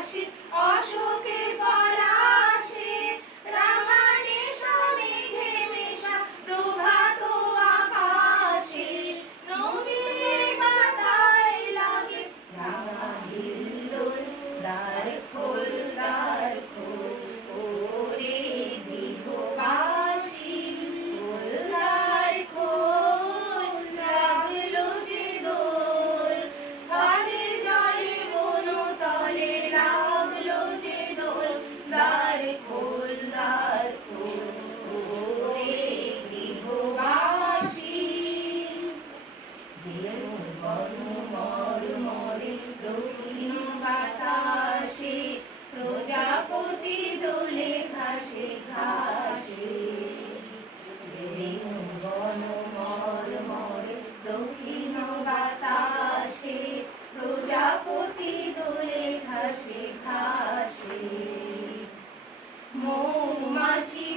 হাসি অশোকে পলাশে রাঙানে মেঘে মেশা প্রভাত আকাশে নমিলে বাতায় লাগে রাঙা হিল্লোল দ্বার খোল ওরে গৃহবাসী খোল দ্বার খোল লাগলো যে দোল স্থলে জলে বনতলে লাগলো যে দোল দ্বার খোল ওরে গৃহবাসী বেনু বন মরমরে দক্ষিণ বাতাসে প্রজাপতি দোলে ঘাসে ঘাসে বেনু বন মরমরে দক্ষিণ বাতাসে প্রজাপতি দোলে ঘাসে ঘাসে মৌমাছি